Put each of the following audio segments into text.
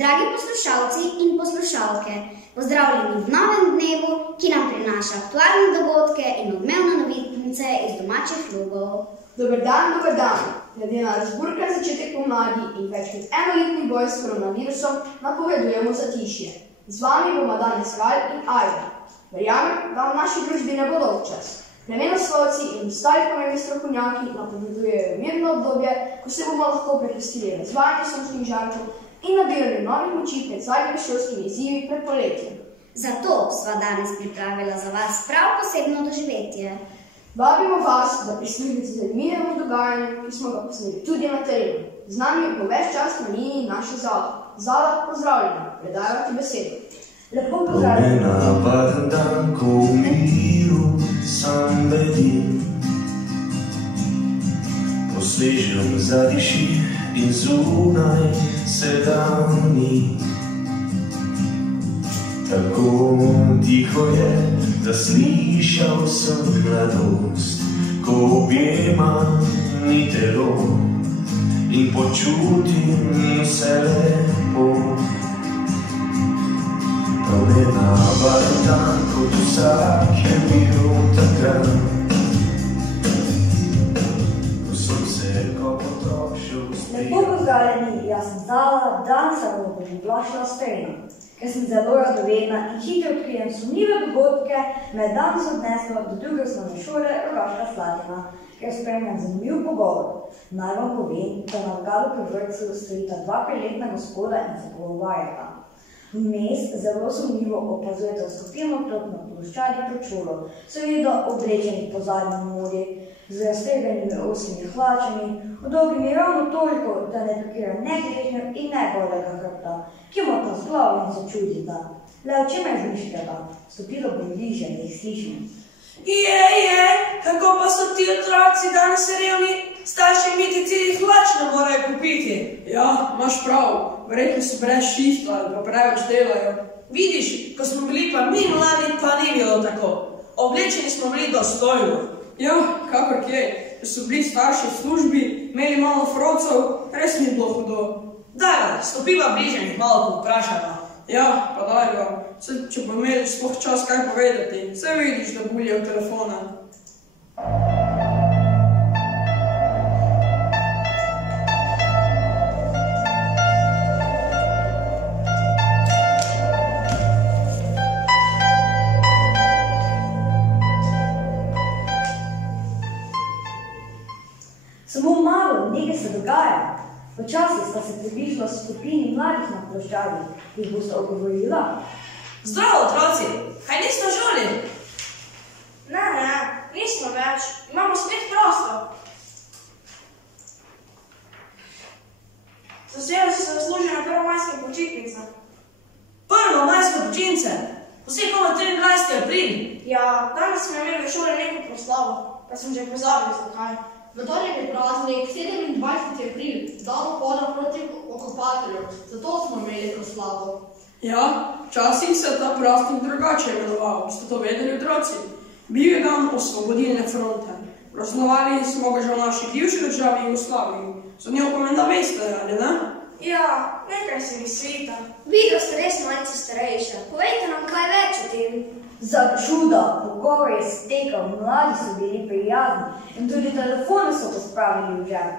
Dragi poslušalci in poslušalke, pozdravljeni v novem dnevu, ki nam prinaša aktualne dogodke in odmevne novice iz domačih lugov. Dober dan, dober dan. Glede na razburkan začetek pomladi in več kot enoletni boj s koronavirusom napovedujemo zatišje. Z vami bomo danes Gal in Ajda. Verjamem, da v naši družbi ne bo dolgčas. Vremenoslovci in ostali pomembni strokovnjaki napovedujejo mirno obdobje, ko se bomo lahko prepustili razvajanju sončnih žarkov in nabirali novih moči pred zadnjimi šolskimi izzivi pred poletjem. Zato sva danes pripravila za vas prav posebno doživetje. Vabimo vas, da prisluhnete zanimivemu dogajanju, ki smo ga posneli tudi na terenu. Z nami bo ves čas na liniji naša Zala. Zala, pozdravljena, predajo ti besedo. Lepo pozdravljena. Nenavaden dan, ko v miru sam bedim, posvežem zadiši in zunaj se dani. Tako tiho je, da slišal sem mladost, ko objema mi telo in počutim se lepo. Nenavaden dan, kot vsak je bil takrat, ko sem se kot otrok šel spet. Lepo pozdravljeni, jaz sem Zala, danes se bomo priplošila s terena. Ker sem zelo radovedna in hitro odkrijem sumljive dogodke, me je danes odneslo do druge osnovne šole Rogaška Slatina, ker spremljam zanimiv pogovor. Naj vam povem, da na Galu pri vrtcu stojita dva priletna gospoda in se pogovarjata. Vmes zelo sumljivo opazujete skupino otrok na ploščadi pred šolo, seveda oblečenih po zadnji modi, z razteganimi oslimi hlačami, dolgimi ravno toliko, da ne prikriva ne gležnjo in ne golega hrbta, ki imata z glavo in se čudita. Le o čem razmišljata? Stopilo bo bližje, da jih slišim. Kako pa so ti otroci danes revni? Starši imeti celih hlač ne morajo kupiti. Ja, imaš prav. Verjetno so brez šihta ali pa preveč delajo. Vidiš, ko smo bili pa mi mladi, pa ni bilo tako. Oblečeni smo bili dostojno. Ja, kakor kje. Če so bili starši v službi, imeli malo frocov, res ni bilo hudo. Daj, stopiva bliže in malo povprašava. Ja, pa daj ga. Če bo imeli sploh čas kaj povedati, se vidiš, da bulje v telefona. Samo malo, nekaj se dogaja. Počasi sta se približila skupini mladih na ploščadi, jih boste ogovorila. Zdravo, otroci! Kaj niste v šoli? Ne, nismo več. Imamo spet prosto. Zaseda si se zasluži na prvomajskim počitnicah. Prvomajske počitnice? Vse kome 23. april. Ja, danes smo imeli v šoli neko proslavo, pa sem že pozabil zakaj. V torek je praznik 27. april, dan upoda proti okupatorju, zato smo imeli proslavo. Ja, včasih se ta praznik drugače imenoval, ste to vedeli otroci? Bil je dan osvobodilne fronte. Praznovali smo ga že v naši bivši državi Jugoslaviji. Za njo pa menda veste, ali ne? Ja, nekaj se mi svita. Vi, da ste res malce starejša, povejte nam kaj več o tem. Za čuda, pogovor je stekal, mladi so bili prijazni in tudi telefone so pospravili v žep.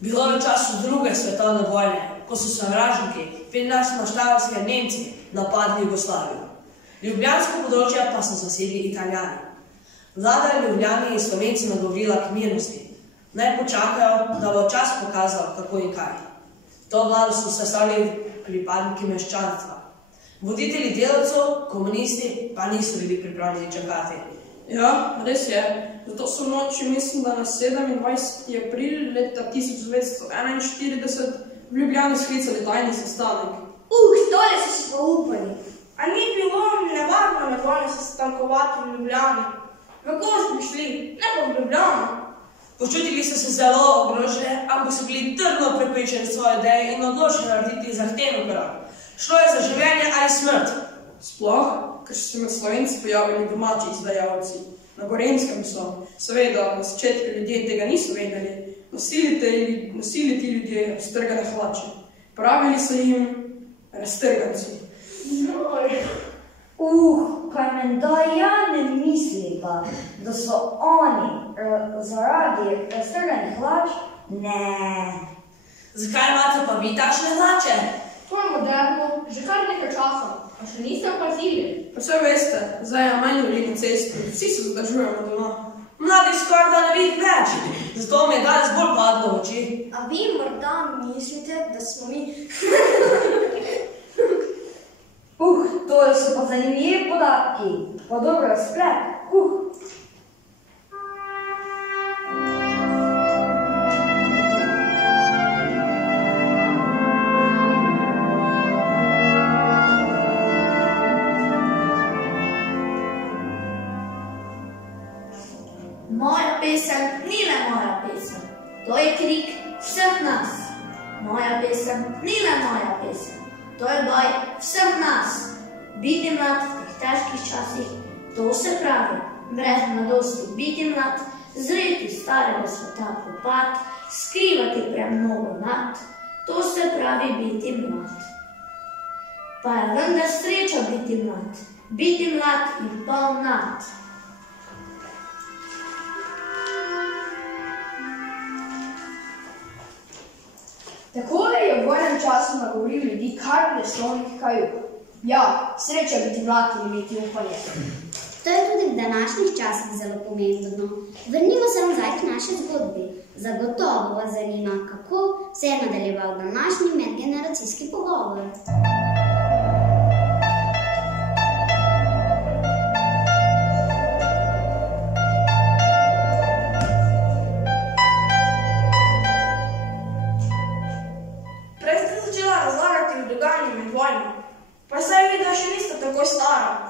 Bilo je v času druge svetovne vojne, ko so sovražniki, pri nas na Štajerskem Nemci, napadli Jugoslavijo. Ljubljansko področje pa so zasedli Italijani. Vlada je Ljubljani in Slovenci nagovorila k mirnosti. Naj počakajo, da bo čas pokazal, kako in kaj. To vlado so sestavili pripadniki meščanstva. Voditelji delavcev, komunisti, pa niso bili pripravljeni čakati. Ja, res je. Zato so v noči, mislim, da na 27. april leta 1941 v Ljubljani sklicali tajni sestanek. Tole so si pa upali. A ni bilo nevarno med vojno sestankovati v Ljubljani? V gozd bi šli, ne pa v Ljubljano. Počutili so se zelo ogrožene, ampak so bili trdno prepričani svoje ideje in odločili narediti zahteven korak. Šlo je za življenje ali smrt. Sploh, ker so se med Slovenci pojavili domači izdajalci. Na Gorenjskem so, seveda, na začetku ljudje tega niso vedeli, nosili ti ljudje strgane hlače. Pravili so jim raztrganci. Pa menda ja ne misliva, da so oni zaradi raztrganih hlač? Ne. Zakaj imate pa vi takšne hlače? To je moderno, že kar nekaj časa, a še niste opazili. Pa vse veste, zdaj je manj ljudi na cesti, vsi se zadržujemo doma. Mladi skoraj da ne vidim več, zato mi je danes bolj padlo v oči. A vi morda mislite, da smo mi... To so pa zanimivi podatki. Pa dobro razplet. Moja pesem ni le moja pesem. To je krik vseh nas. Moja pesem ni le moja pesem. To je boj vseh nas. Biti mlad v teh težkih časih, to se pravi, brez mladosti biti mlad, zreti starega sveta propad, skrivati premnogo nad, to se pravi biti mlad. Pa je vendar sreča biti mlad in pol nad. Takole je v vojnem času nagovoril ljudi kar Lesovnik Kajuk. Ja, sreča biti mlad in imeti upanje. To je tudi v današnjih časih zelo pomembno. Vrnimo se nazaj k naši zgodbi. Zagotovo vas zanima, kako se je nadaljeval današnji medgeneracijski pogovor. Prej ste začela razlagati o dogajanju med vojno. Pa saj videla še niste tako stara.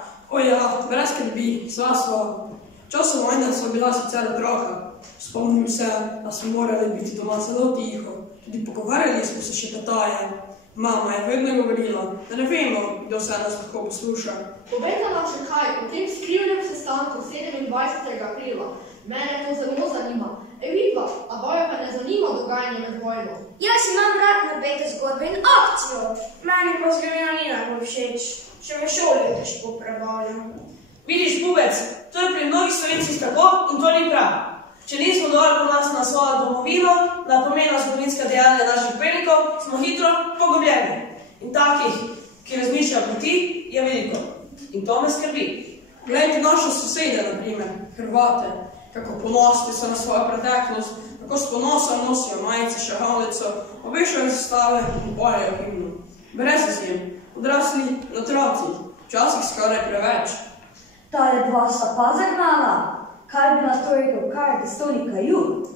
Brez skrbi, sva sva. Času vojne sva bila sicer otroka. Spomnim se, da smo morali biti doma zelo tiho. Tudi pogovarjali smo se še tataje. Mama je vedno govorila, da ne vemo, kdo se nas lahko posluša. Povejte nam še kaj o tem skrivnem sestanku 27. aprila. Mene to zelo zanima. Vidva, a bojo pa ne zanima dogajanje med vojno? Jaz imam rad napete zgodbe in akcijo. Meni pa zgodovina ni najbolj všeč. Še v šoli jo težko prebavljam. Vidiš, pubec, to je pri mnogih Slovencih tako in to ni prav. Če nismo dovolj ponosni na svojo domovino, na pomembna zgodovinska dejanja naših prednikov, smo hitro pogubljeni. In takih, ki razmišljajo kot ti, je veliko. In to me skrbi. Glejte naše sosede, na primer, Hrvate, kako ponosni so na svojo preteklost, kako s ponosom nosijo majice, šahovnico, obešajo zastave in pojejo himno. Brez izjem, odrasli in otroci, včasih skoraj preveč. Ta je dva sta pa zagnala. Kaj bi na to rekel kar Lesovnik Kajuk?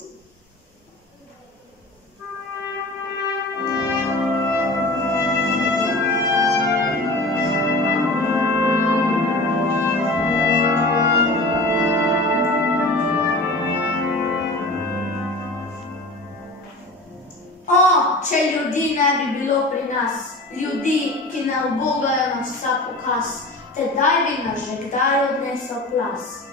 Če ljudi ne bi bilo pri nas, ljudi, ki ne ubogajo na vsak ukaz, tedaj bi nas že kdaj odnesel plas.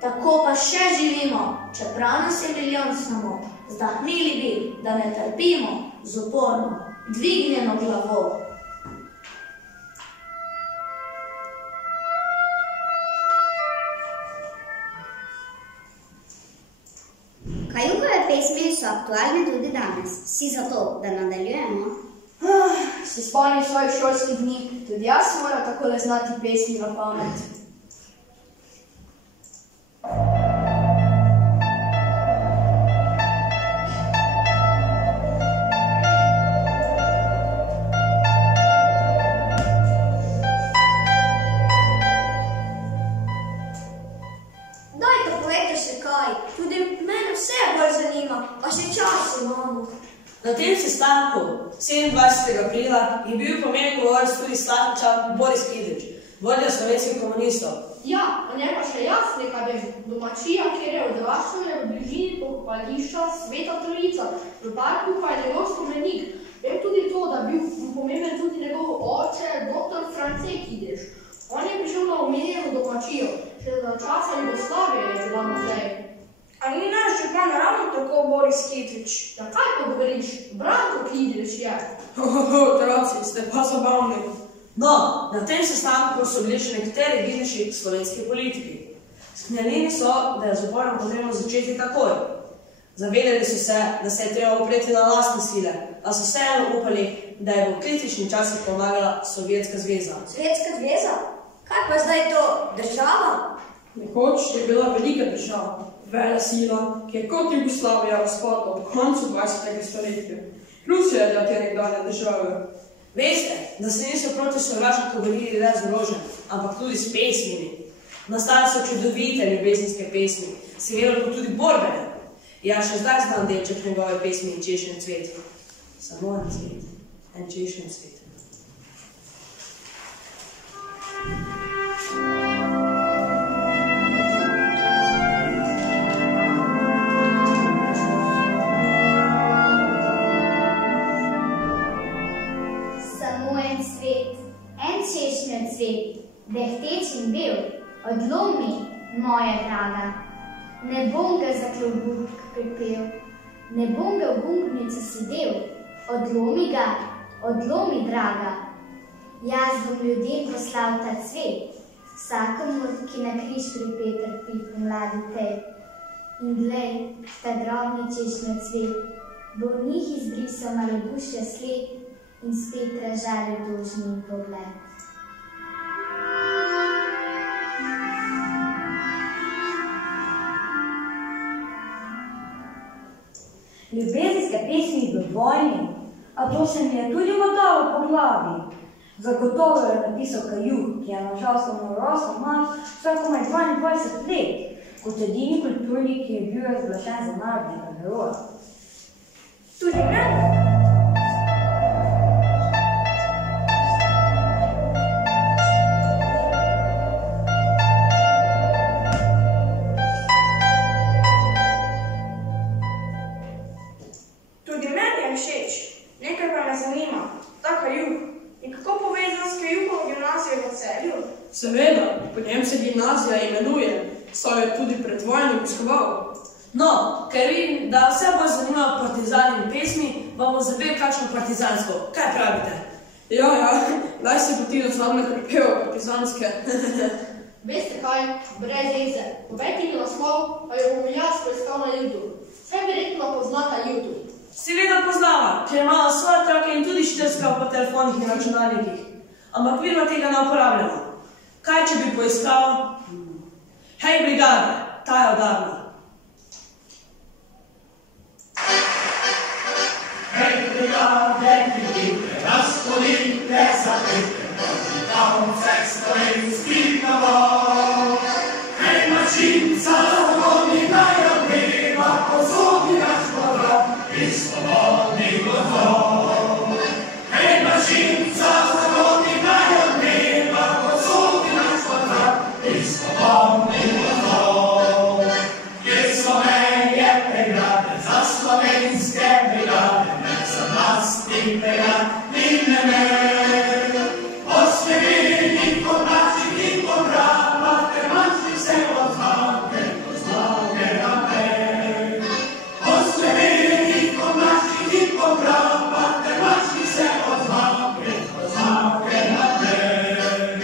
Tako pa še živimo, čeprav nas je milijon samo, zdahnili bi, da ne trpimo z uporno, dvignjeno glavo. Kajukove pesmi so aktualne tudi danes. Si zato, da nadaljujemo? Se spomnim svojih šolskih dni, tudi jaz moram takole znati pesmi na pamet. Dajte, povejte še kaj. Tudi mene vse bolj zanima, pa še čas imamo. Na tem sestanku 27. aprila je bil pomemben govorec tudi Slavičan Boris Kidrič, vodja slovenskih komunistov. Ja, o njej pa še jaz nekaj vem. Domačija, kjer je odraščala v bližini pokopališča Sveta Trojica, v parku pa je njegov spomenik. Vem tudi to, da bil pomemben tudi njegov oče, dr. France Kidrič. On je prišel na omenjeno domačijo, še za časa Jugoslavije je bila muzej. A ni naš župan ravno tako Boris Kidrič? Ja, kaj pa govoriš? Branko Kidrič je. Otroci, ste pa zabavni. No, na tem sestanku so bili še nekateri vidnejši slovenski politiki. Sklenili so, da je z uborom potrebno začeti takoj. Zavedali so se, da se je treba opreti na lastne sile, a so vseeno upali, da je v kritičnih časih pomagala Sovjetska zveza. Sovjetska zveza? Kaj pa zdaj to država? Nekoč je bila velika država, velesila, ki je kot Jugoslavija razpadla ob koncu 20. stoletja. Rusija je bila te nekdanje države. Veste, da se niso proti sovražniku borili le z orožjem, ampak tudi s pesmimi. Nastale so čudovite ljubezenske pesmi, seveda pa tudi borbene. Ja, še zdaj znam delček njegove pesmi In češen cvet. Samo en cvet, en češen cvet. Samo en cvet, en češnjev cvet, dehteč in bel, odlomi, moja draga. Ne bom ga za klobuk pripel, ne bom ga v gumbnico sedel, odlomi, draga. Jaz bom ljudem poslal ta cvet, vsakomur, ki na križ pripet trpi pomladi tej. In glej, ta drobni češnjev cvet, bo v njih izbrisal malodušja sled in spet razžalil dolžni pogled. Ljubezenske pesmi v vojni, a to se mi je tudi motalo po glavi. Zagotovo je napisal Kajuh, ki je na žalostno rosno mlad vsaj komaj 22 let, kot edini kulturnik, ki je bil razglašen za narodnega heroja. Tudi mene. Tudi meni je všeč. Nekaj pa me zanima. Ta Kajuh je kako povezan s Kajuhovo gimnazijo v Celju? Seveda, po njem se gimnazija imenuje, saj je tudi pred vojno obiskoval. No, ker vidim, da vse bolj zanimajo partizani in pesmi, vam bom zapel kakšno partizansko. Kaj pravite? Ja, daj si pa ti nazadnje pripeva partizanske. Veste kaj, brez veze, povejte mi naslov, pa jo bom jaz poiskal na YouTube. Vse verjetno poznata YouTube. Seveda poznava, ker imamo svoje otroke in tudi štrskal po telefonih in računalnikih. Ampak vidno tega ne uporabljamo. Kaj, če bi poiskal? Hej, brigade, ta je udarna. Hej, brigade, vidite, razpolite, zaprite, počitamo vseh slovenskih navod. Hej, mačinca, zavodni naj odmeva, posodi naš povrok iz svobodnih gozdov. Hej, mačinca, zavodni naj odmeva, posodi naš povrok iz svobodnih gozdov. Kjer so meje pregrade za slovenske brigade, nek za nas ti pregrad ni nemer. Osmeveni kot naših in kot brava, ter manjši se od zmage, kot zmage naprej. Osmeveni kot naših in kot brava, ter manjši se od zmage, kot zmage naprej.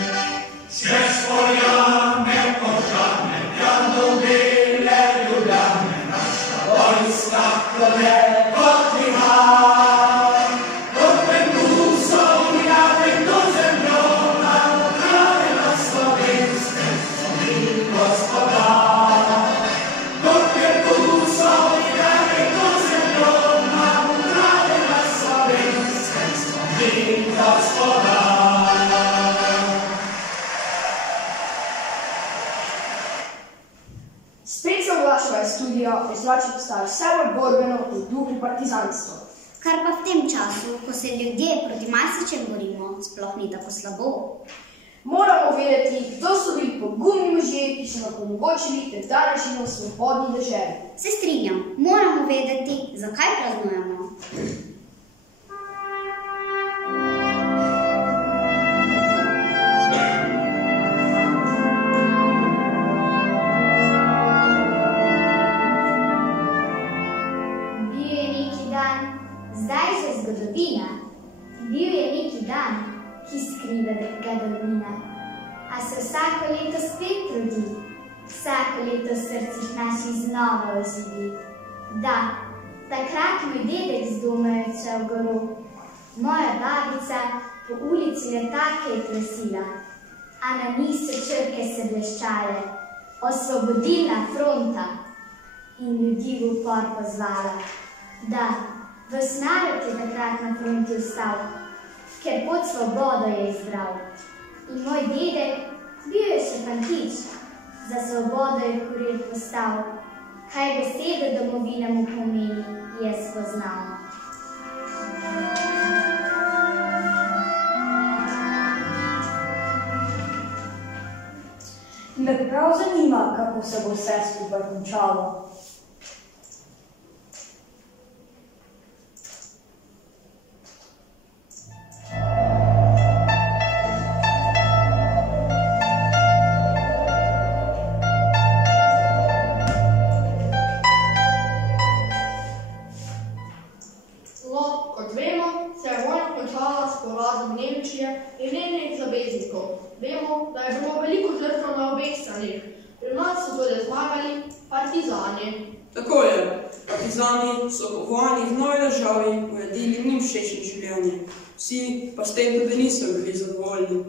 Šeš poljane, požane, jadovile Ljubljane, naša vojska klone kot vihar. Kot Vendusov jade, kdo zemljona, ukrade na slovenskem, so mi gospodar. Kot Vendusov jade, kdo zemljona, ukrade na slovenskem, so mi gospodar. Spet se oglašava iz studia, izrači postaja vse bolj borbeno v duhu partizanstva. Kar pa v tem času, ko se ljudje proti marsičem borimo, sploh ni tako slabo. Moramo vedeti, kdo so bili pogumni možje, ki so nam omogočili, da danes živimo v svobodni deželi. Se strinjam, moramo vedeti, zakaj praznujemo. Bil je neki dan, zdaj že zgodovina, Bil je neki dan, ki skriva gadovina, a se vsako leto spet rodi, vsako leto v srcih naših znova oživi. Da, takrat moj dedek z doma je odšel goro, moja babica po ulici letake je tresila, a na njih so črke se bleščale, Osvobodilna fronta, in ljudi v upor pozvala. Da, ves narod je takrat na fronti vstal, ker pod svobodo je izbral. In moj dedek, bil je še fantič, za svobodo je kurir postal. Kaj beseda domovina mu pomeni, je spoznal. Me prav zanima, kako se bo vse skupaj končalo. In njenih zaveznikov. Vemo, da je bilo veliko žrtev na obeh straneh. Pri nas so torej zmagali partizani. Tako je. Partizani so po vojni v novi državi uredili njim všečne življenje. Vsi pa s tem tudi niso bili zadovoljni.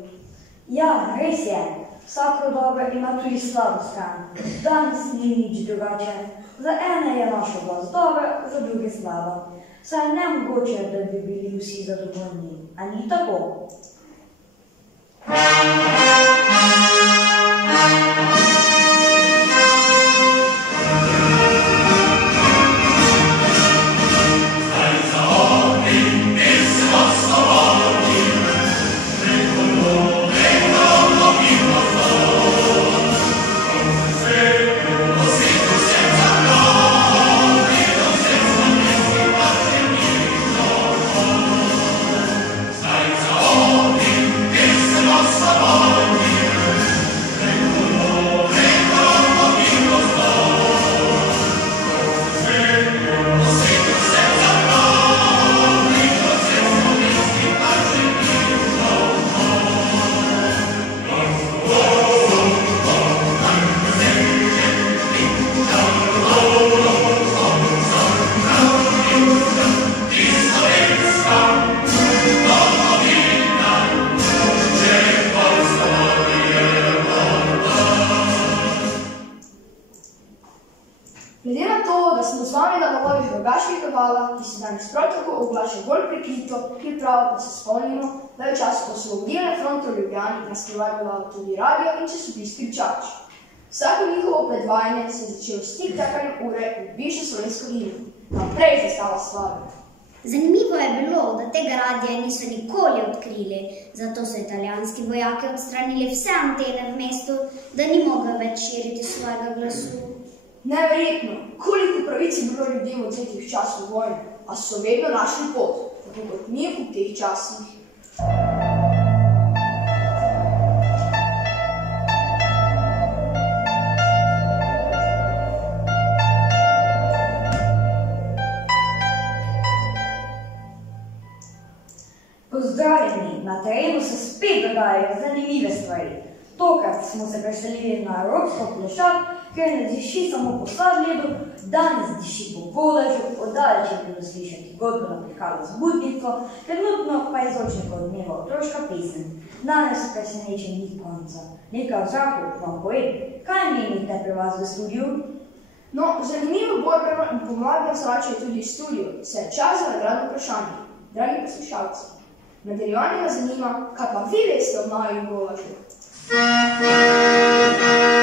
Ja, res je. Vsako dobro ima tudi slabo stran. Danes ni nič drugače. Za ene je naša oblast dobra, za druge slaba. Saj je nemogoče, da bi bili vsi zadovoljni. A ni tako? Glede na to, da smo z vami na novih Rogaških Dovalah, ki se danes prav tako oglaša bolj prekrito, ki prav, da se spomnimo, da je v času Osvobodilne fronte v Ljubljani naspevalo tudi radio in časopis Kričač. Vsako njihovo predvajanje se je začelo s tik-takanjem ure in bivše slovensko himno. Naprej zastava slave. Zanimivo je bilo, da tega radija niso nikoli odkrili, zato so italijanski vojaki odstranili vse antene v mestu, da ni mogel več širiti svojega glasu. Neverjetno, koliko pravic je bilo ljudem v teh časov vojne, a so vedno našli pot, tako kot mi v teh časih. Pozdravljeni, na terenu se spet dogajajo zanimive stvari. Tokrat smo se preselili na Evropsko plešad, ker ne diši samo po sladledu, danes diši po goležu, oddaleč je bilo slišati godbo na prihalo z budnico, trenutno pa je zvočnik odmeva otroška pesem. Danes so presenečen ni konca. Nekaj v zraku vam povem, kaj menite pri vas v studiu? No, zanimivo borbeno in pomladno zrače je tudi v studiu, se je čas za nagradno vprašanje. Dragi poslušalci, nadaljevanje nas zanima, kaj pa vi veste o novih Golažu. Thank you.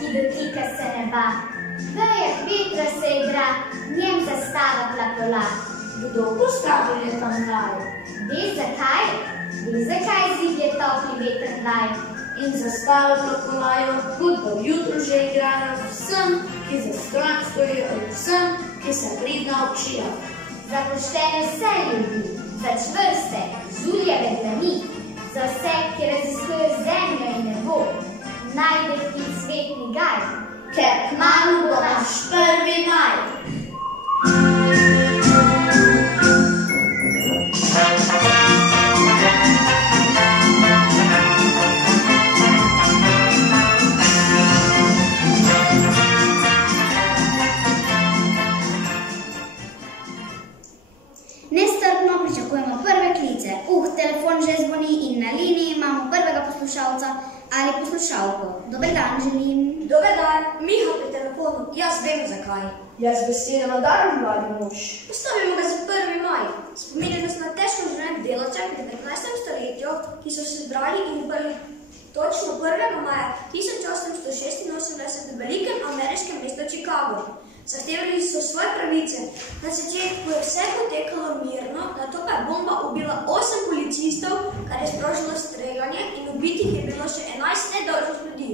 ki dotika se neba. Vejah vetra se igra, njem zastava plapola. Kdo postavil je tam raj? Veš zakaj? Veš zakaj zidje topli veter vaj? In zastavo plapolajo, kot bo jutro že igrala z vsem, ki za stran stojijo in vsem, ki se pridna učijo. Za poštene vse ljudi, za čvrste, žuljeve dlani, za vse, ki raziskujejo zemljo in nebo, najde ti cvetni gaj, ker kmalu bo naš 1. maj. Nestrpno pričakujemo prve klice. Telefon že zvoni in na liniji imamo prvega poslušalca ali poslušalko. Dober dan želim. Dober dan, Miha pri telefonu. Jaz vem zakaj. Jaz besedo nadaren, mladi mož. Postavimo ga za 1. maj. Spominja nas na težko življenje delavcev v 19. stoletju, ki so se zbrali in upali točno 1. maja 1886 v velikem ameriškem mestu Chicago. Zahtevali so svoje pravice. Na začetku je vse potekalo mirno, nato pa je bomba ubila 8 policistov, kar je sprožilo streljanje in ubitih je bilo še 11 nedolžnih ljudi.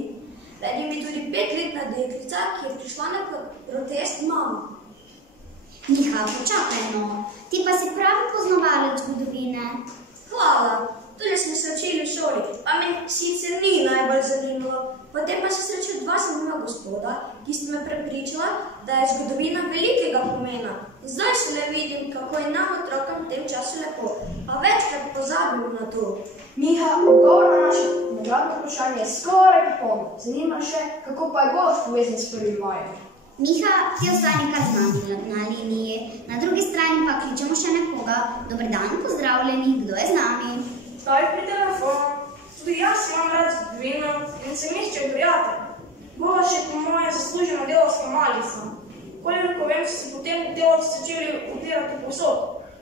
Med njimi tudi 5-letna deklica, ki je prišla na protest mamo. Miha, počakaj no. Ti pa si pravi poznavalec zgodovine. Hvala. Tudi smo se učili v šoli, pa me sicer ni najbolj zanimalo. Potem pa se srečal 2 zanimiva gospoda, ki sta me prepričala, da je zgodovina velikega pomena. Zdaj šele vidim, kako je nam otrokom v tem času lepo, pa večkrat pozabimo na to. Miha, odgovor na naše nagradno vprašanje je skoraj popoln. Zanima še, kako pa je golf povezan s 1. majem. Miha, ti ostani kar z nami na liniji. Na drugi strani pa kličemo še nekoga. Dober dan, pozdravljeni, kdo je z nami? Staj pri telefonu. Tudi jaz imam rad zgodovino in sem iščel prijatelj. Bila še po moje zaslužena delavska malica. Koliko vem, so se potem delavci začeli utirati povsod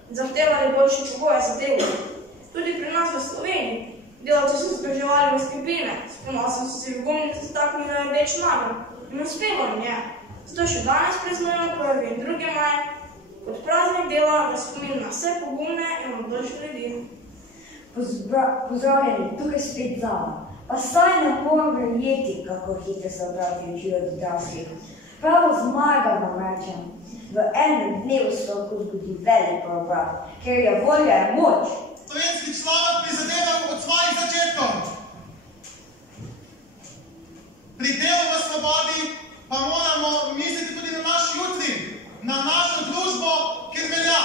in zahtevali boljše pogoje za delo. Tudi pri nas v Sloveniji. Delavci so združevali v skupine, s ponosom so si v gumnice staknili na rdeč nagrad in uspelo jim je. Zato še danes praznujemo 1. in 2. maj kot praznik dela v spomin na vse pogumne in odločne ljudi. Pozdravljeni, tukaj spet Zala. Pa saj ne morem verjeti, kako hitro se otroci učijo od odraslih. Pravo zmaga vam rečem. V enem dnevu se lahko zgodi velik preobrat, ker je volja je moč. Slovenski človek prizadevam od svojih začetkov. Pri delu v svobodi pa moramo misliti tudi na naš jutri, na našo družbo, kjer velja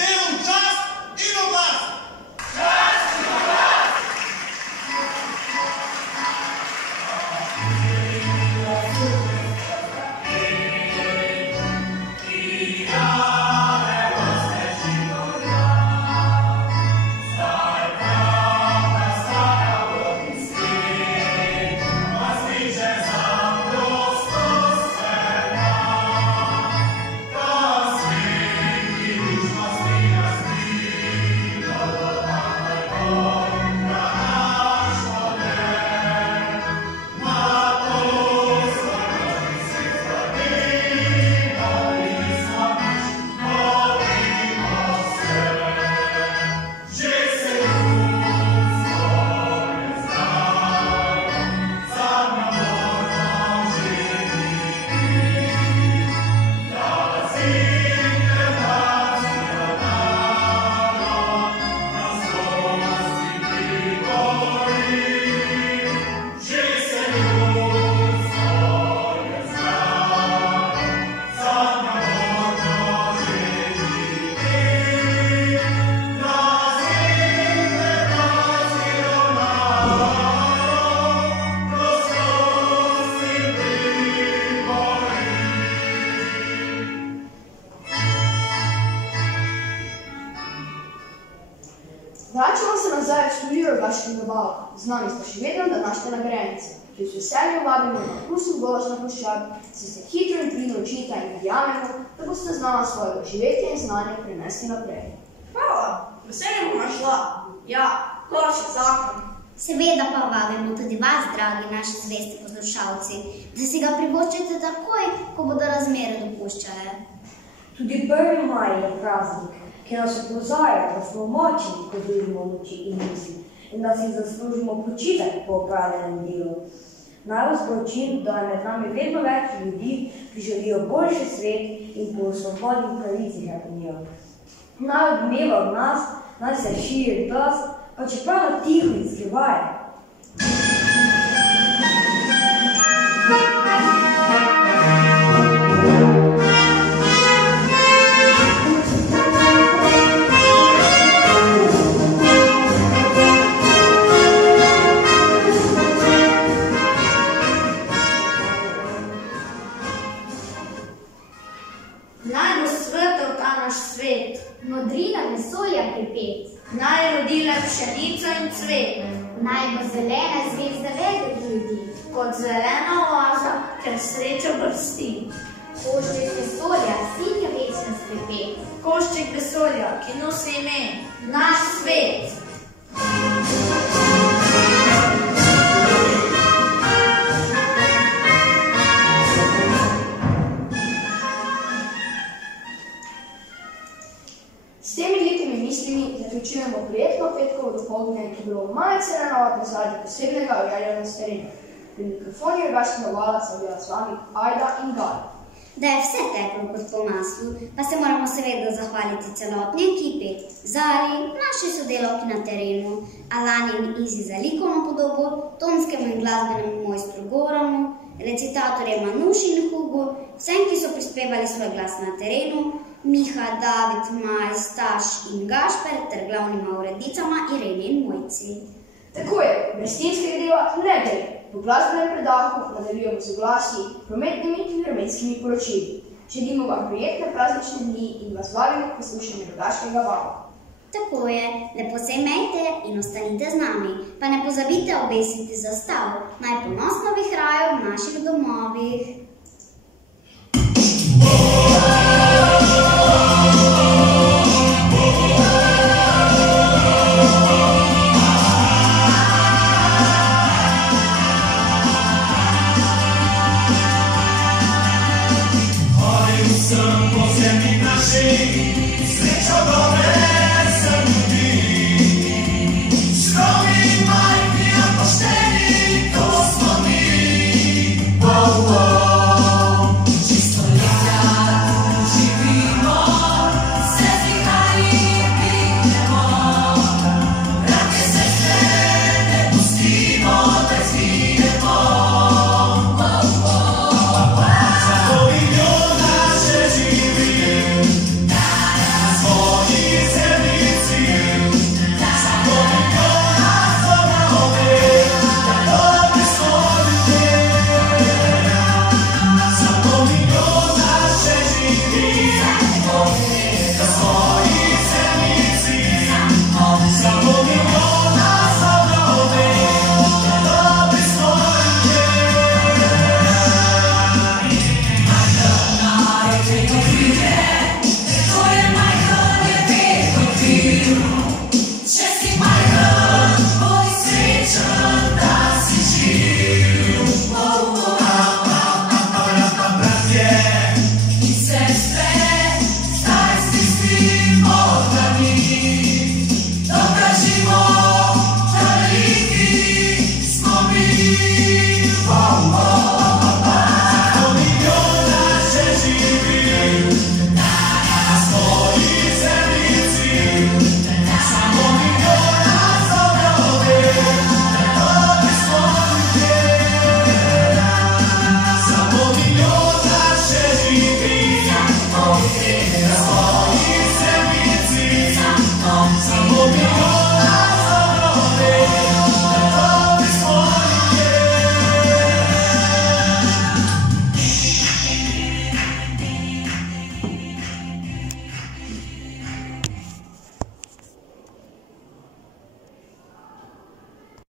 delo v čas in oblast. Čas in oblast! Vračamo se nazaj v studio Rogaških Grabalk. Z nami sta še vedno današnja nagrajenca, ki z veseljem vabimo na Prusen Golaž na ploščad, se hitro in pridno učite in verjamemo, da boste znala svojega živetja in znanja prenesti naprej. Hvala, veseljem bom šla. Ja, Golaž je zakon. Seveda pa vabimo tudi vas, dragi naši zvesti poslušalci, da si ga privoščite takoj, ko bodo razmere dopuščale. Tudi 1. maj je praznik, ki nas opozarja, da smo močni, ko delimo noči in misli, in da si zaslužimo počitek po opravljenem delu. Naj vas sporočim, da je med nami vedno več ljudi, ki želijo boljši svet in po svobodnih pravicah japonijo. Naj odmeva od nas, naj se širi glas, pa čeprav na tiho in skrivaj. Naj bo svetel ta naš svet, modrina vesolja pripet, naj rodi le pšenico in cvet, naj bo zelena zvezda vedeti ljudi, kot zelena oaza, ker sreča brsti. košček vesolja, sinja večnost pripet, Košček vesolja, ki nosi ime, naš svet. S temi lepimi mislimi zaključujemo prijetno petkovo dopoldne, ki je bilo malce nenavadno zaradi posebnega urejanja s terena. Pri mikrofonu Rogaškega vala sem bila z vami Ajda in Gal. Da je vse teklo kot po maslu, pa se moramo seveda zahvaliti celotni ekipi, Zali, naši sodelavki na terenu, Alani in Izi za likovno podobo, tonskemu in glasbenemu mojstru Goranu, recitatorjem Manuši in Hugo, vsem, ki so prispevali svoj glas na terenu, Miha, David, Maj, Staš in Gašper ter glavnima urednicama Ireni in Mojci. Tako je, breztinskega dela ne gre. Po glasbenem predahu nadaljujemo z oglasi, prometnimi in vremenskimi poročili. Želimo vam prijetne praznične dni in vas vabimo k poslušanju Rogaškega vala. Tako je, lepo se imejte in ostanite z nami, pa ne pozabite obesiti zastav, naj ponosno vihrajo v naših domovih. Yeah.